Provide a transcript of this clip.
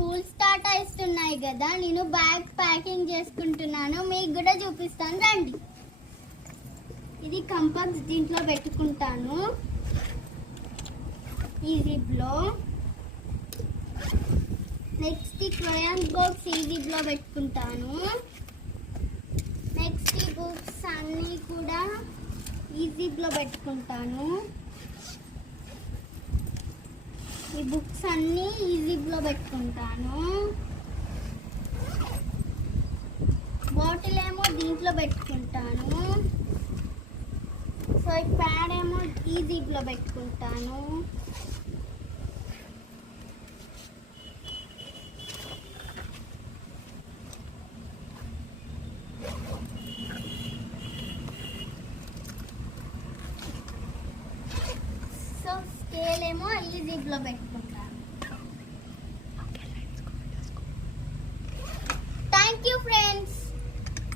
School start అవుతున్నాయి కదా, నేను బ్యాగ్ ప్యాకింగ్ చేసుకుంటున్నాను, మీకు కూడా చూపిస్తాను రండి. ఇది కంపాస్ దీంట్లో పెట్టుకుంటాను, ఈ జిప్లో. నెక్స్ట్ క్రయాన్స్ బాక్స్ ఈ జిప్లో పెట్టుకుంటాను. నెక్స్ట్ ఈ బుక్స్ అన్నీ కూడా ఈ జిప్లో పెట్టుకుంటాను. ఈ బుక్స్ అన్నీ ఈ జిప్లో పెట్టుకుంటాను. బాటిల్ ఏమో దీంట్లో పెట్టుకుంటాను. సో ఈ ప్యాడ్ ఏమో ఈ జిప్లో పెట్టుకుంటాను. సో స్కేల్ ఏమో ఈ జిప్లో పెట్టుకుంటాను.